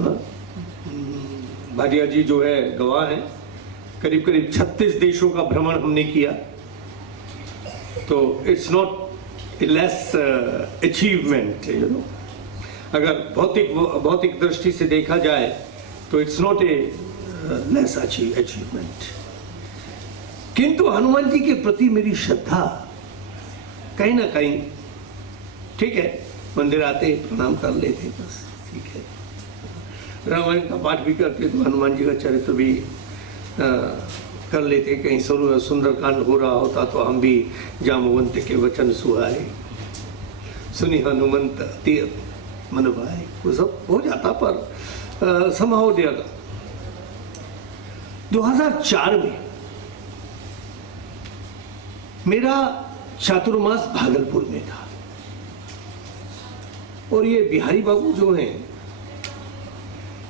हाँ? भाटिया जी जो है गवाह हैं, करीब करीब 36 देशों का भ्रमण हमने किया। तो it's not a less achievement, you know. अगर भौतिक दृष्टि से देखा जाए तो it's not a less achievement. किंतु हनुमान जी के प्रति मेरी श्रद्धा कहीं ना कहीं, ठीक है, मंदिर आते प्रणाम कर लेते, बस ठीक है। रामायण का पाठ भी करते तो हनुमान जी का चरित्र भी कर लेते। कहीं सुंदरकांड हो रहा होता तो हम भी जामवंत के वचन सुहाए, सुनी हनुमंत अति मन भाए, वो सब हो जाता। पर समाओ देगा। 2004 में मेरा चातुर्मास भागलपुर में था और ये बिहारी बाबू जो हैं,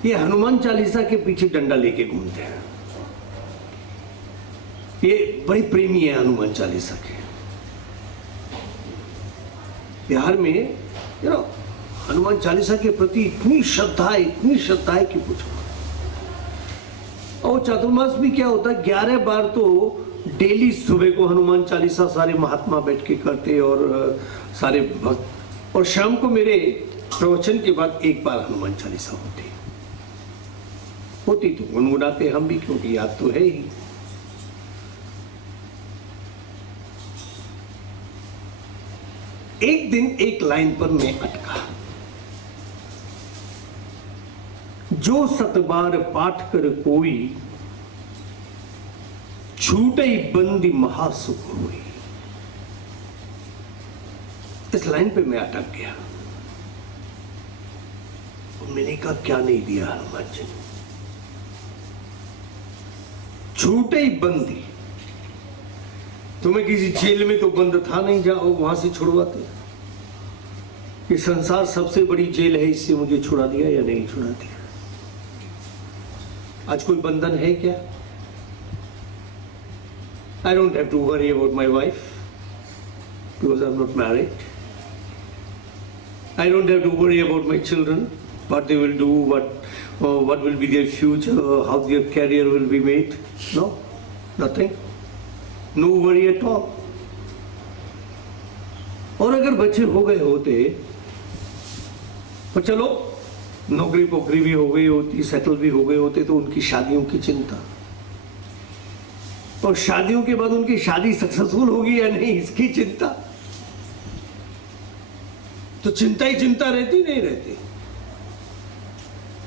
ये हनुमान चालीसा के पीछे डंडा लेके घूमते हैं। ये बड़े प्रेमी है हनुमान चालीसा के। बिहार में यू नो हनुमान चालीसा के प्रति इतनी श्रद्धा है कि पूछो। और चातुर्मास भी क्या होता है, 11 बार तो डेली सुबह को हनुमान चालीसा सारे महात्मा बैठ के करते और सारे भक्त, और शाम को मेरे प्रवचन के बाद एक बार हनुमान चालीसा होती तो गुनगुनाते हम भी, क्योंकि याद तो है ही। एक दिन एक लाइन पर मैं अटका, जो सतबार पाठ कर कोई, छूटे बंदी महासुख हुई। इस लाइन पे मैं अटक गया और मैंने कहा क्या नहीं दिया हनुमान जी ने। छूटे बंदी, तुम्हें किसी जेल में तो बंद था नहीं, जाओ वहां से छुड़वाते। ये संसार सबसे बड़ी जेल है, इससे मुझे छुड़ा दिया या नहीं छुड़ा दिया। आज कोई बंधन है क्या? I don't have to worry about my wife because I'm not married. I don't have to worry about my children, what they will do, what will be their future, how their career will be made. No, nothing. No worry at all. और अगर बच्चे हो गए होते तो चलो नौकरी पोकरी भी हो गई होती, सेटल भी हो गए होते, तो उनकी शादियों की चिंता, और शादियों के बाद उनकी शादी सक्सेसफुल होगी या नहीं इसकी चिंता। तो चिंता ही चिंता रहती नहीं रहती।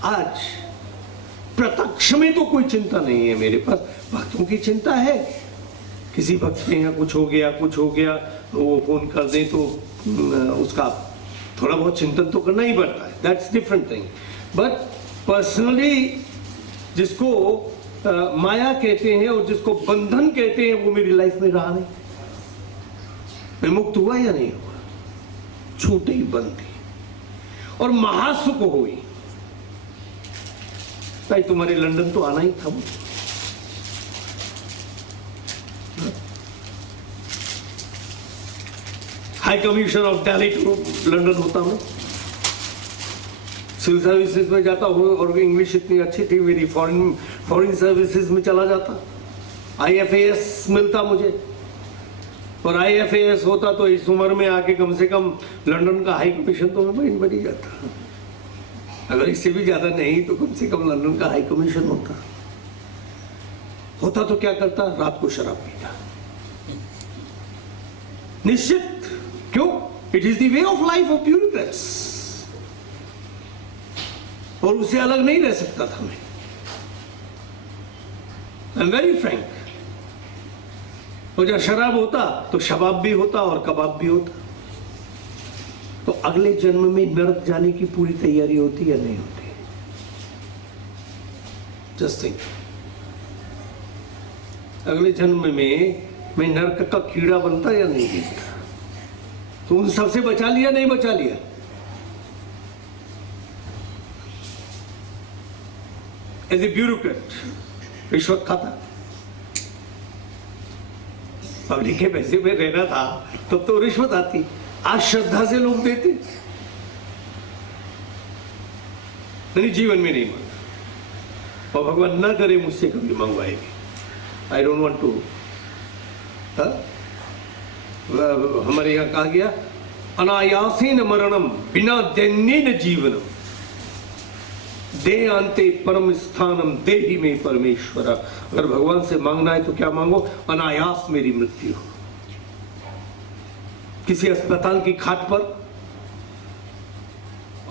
आज प्रत्यक्ष में तो कोई चिंता नहीं है मेरे पास, भक्तों की चिंता है। किसी भक्त के यहाँ कुछ हो गया वो फोन कर दे तो उसका थोड़ा बहुत चिंतन तो करना ही पड़ता है, that's different thing. But personally जिसको माया कहते हैं और जिसको बंधन कहते हैं, वो मेरी लाइफ में रहा नहीं। मैं मुक्त हुआ या नहीं हुआ? छूटे ही बंदी और महासुख हुई। भाई तुम्हारे लंदन तो आना ही था। High commission of Delhi to London होता हूँ, सिविल सर्विसेज में जाता हूँ, और इंग्लिश इतनी अच्छी थी मेरी, फॉरेन सर्विसेज में चला जाता, IFAS मिलता मुझे, और IFAS होता तो इस उम्र में आके कम से कम लंदन का हाई कमीशन तो मैं बन ही जाता। अगर इससे भी ज्यादा नहीं तो कम से कम लंदन का हाई कमीशन होता तो क्या करता? रात को शराब पीता, निश्चित। क्यों? It is the way of life of bureaucrats, और उससे अलग नहीं रह सकता था मैं। I am very Frank. और जब शराब होता तो शबाब भी होता और कबाब भी होता। तो अगले जन्म में नरक जाने की पूरी तैयारी होती या नहीं होती? जस्ट थिंक, अगले जन्म में मैं नरक का कीड़ा बनता या नहीं बनता? तो उन सबसे बचा लिया नहीं बचा लिया? एज ए ब्यूरोक्रेट रिश्वत खाता, पब्लिक के पैसे में रहना था तब तो रिश्वत आती। आज श्रद्धा से लोग देते, नहीं, जीवन में नहीं मांगा, और भगवान ना करे मुझसे कभी मंगवाएगी। I don't want to. हमारे यहाँ कहा गया अनायासेन मरणम बिना दैन्येन जीवनम देहांते परम स्थानम देहि में परमेश्वर। अगर भगवान से मांगना है तो क्या मांगो? अनायास मेरी मृत्यु हो। किसी अस्पताल की खाट पर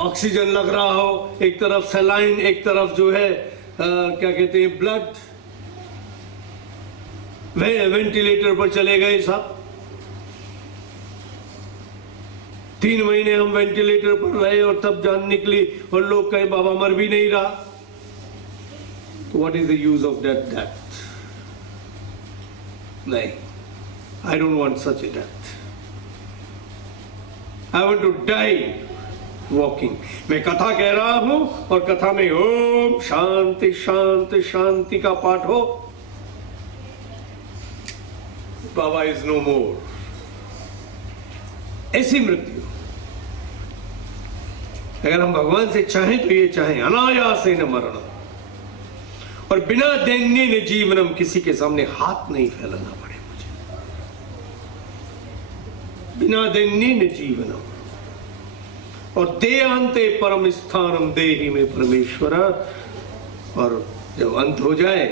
ऑक्सीजन लग रहा हो, एक तरफ सलाइन, एक तरफ जो है क्या कहते हैं ब्लड, वेंटिलेटर पर चले गए साहब, 3 महीने हम वेंटिलेटर पर रहे और तब जान निकली और लोग कहे बाबा मर भी नहीं रहा, तो what is the use of that death? नहीं, I don't want such a death. I want to die walking. मैं कथा कह रहा हूं और कथा में ओम शांति शांति शांति का पाठ हो, बाबा इज नो मोर, ऐसी मृत्यु। अगर हम भगवान से चाहें तो ये चाहें अनायासेन मरणम, और बिना दैन्येन जीवनम, किसी के सामने हाथ नहीं फैलाना पड़े मुझे, बिना दैन्येन जीवनम, और देहांते परम स्थानम देहि में परमेश्वर। और जब अंत हो जाए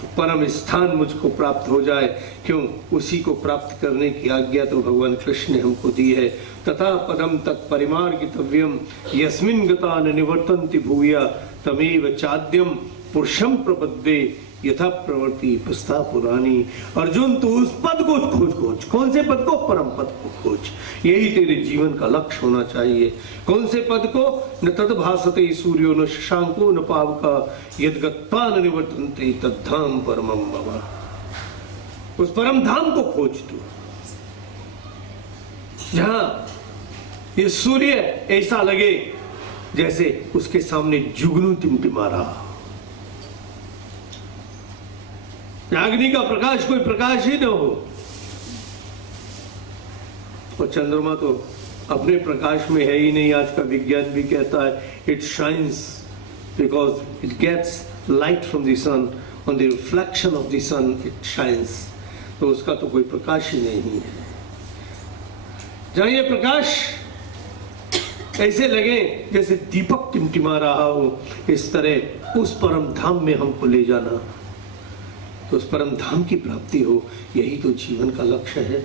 तो परम स्थान मुझको प्राप्त हो जाए। क्यों? उसी को प्राप्त करने की आज्ञा तो भगवान कृष्ण ने हमको दी है। तथा पदम तत् परिमार्गितव्यम यस्मिन् गता न निवर्तन्ति भूया तमेव चाद्यम पुरुषम प्रपद्ये यथा प्रवृत्ति पुस्ता पुरानी। अर्जुन, तू उस पद को खोज। कौन से पद को? परम पद को खोज। यही तेरे जीवन का लक्ष्य होना चाहिए। कौन से पद को? न तद भासते सूर्यो न शशांको न पावका यद् गत्वा न निवर्तन्ते तद्धाम परमम मम। उस परम धाम को खोज तू, जहां ये सूर्य ऐसा लगे जैसे उसके सामने जुगनू टिमटिमा रहा, अग्नि का प्रकाश कोई प्रकाश ही न हो। और चंद्रमा तो अपने प्रकाश में है ही नहीं। आज का विज्ञान भी कहता है it shines because it gets light from the sun, on the reflection of the sun it shines. तो उसका तो कोई प्रकाश ही नहीं है। जहां ये प्रकाश ऐसे लगे जैसे दीपक टिमटिमा रहा हो, इस तरह उस परम धाम में हमको ले जाना, तो उस परम धाम की प्राप्ति हो, यही तो जीवन का लक्ष्य है।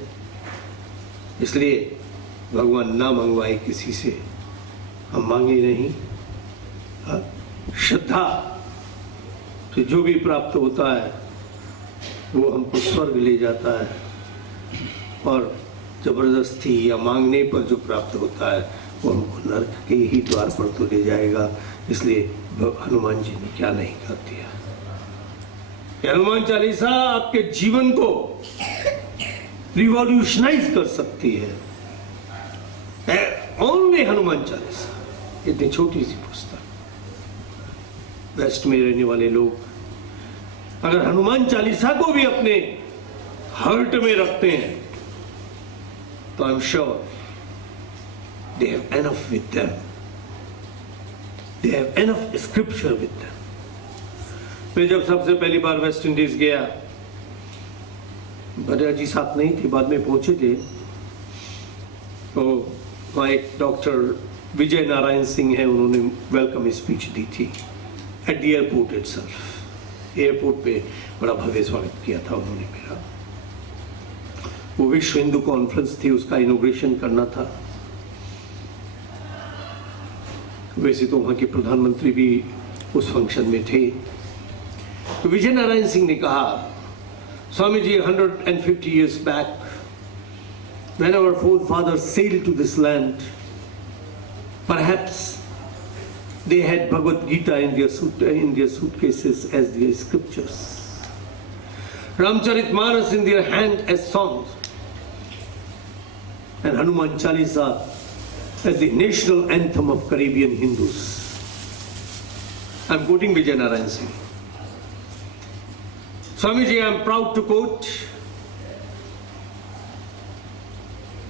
इसलिए भगवान ना मंगवाए किसी से, हम मांगे नहीं। श्रद्धा से जो भी प्राप्त होता है वो हमको स्वर्ग ले जाता है, और जबरदस्ती या मांगने पर जो प्राप्त होता है वो हमको नरक के ही द्वार पर तो ले जाएगा। इसलिए हनुमान जी ने क्या नहीं कर दिया। हनुमान चालीसा आपके जीवन को रिवॉल्यूशनाइज कर सकती है। ओनली हनुमान चालीसा, इतनी छोटी सी पुस्तक। वेस्ट में रहने वाले लोग अगर हनुमान चालीसा को भी अपने हार्ट में रखते हैं तो I am sure they have enough with them, they have enough scripture with them. मैं जब सबसे पहली बार वेस्ट इंडीज गया, भैया जी साथ नहीं थे, बाद में पहुंचे थे, तो वहाँ एक डॉक्टर विजय नारायण सिंह है, उन्होंने वेलकम स्पीच दी थी at the airport itself. Airport पे बड़ा भव्य स्वागत किया था उन्होंने मेरा। वो विश्व हिंदू कॉन्फ्रेंस थी, उसका इनॉग्रेशन करना था। वैसे तो वहाँ के प्रधानमंत्री भी उस फंक्शन में थे। तो विजय नारायण सिंह ने कहा, Swami ji, 150 years back, when our forefathers sailed to this land, perhaps they had Bhagavad Gita in their suitcases as their scriptures, Ramcharitmanas in their hand as songs, and Hanuman Chalisa as the national anthem of Caribbean Hindus. I'm quoting Vijay Narayan Singh. Swamiji, I am proud to quote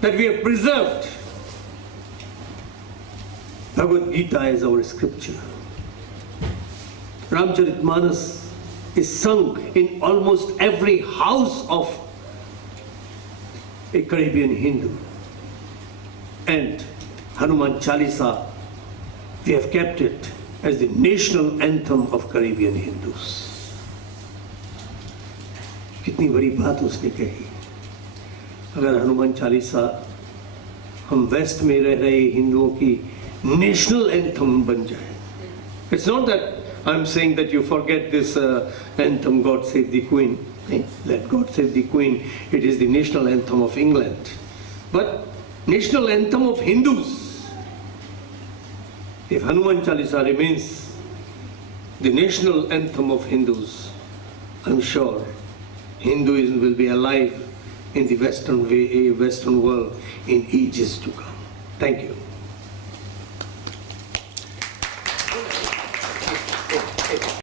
that we have preserved Bhagavad Gita as our scripture. Ramcharitmanas is sung in almost every house of a Caribbean Hindu. And Hanuman Chalisa, we have kept it as the national anthem of Caribbean Hindus. कितनी बड़ी बात उसने कही. अगर हनुमान चालीसा हम waste में रह रहे हिंदुओं की नेशनल एंथम बन जाए. It's not that I'm saying that you forget this anthem, God Save the Queen. Let God Save the Queen. It is the national anthem of England. But national anthem of Hindus. If Hanuman Chalisa remains the national anthem of Hindus, I'm sure Hinduism will be alive in the Western world in ages to come. Thank you.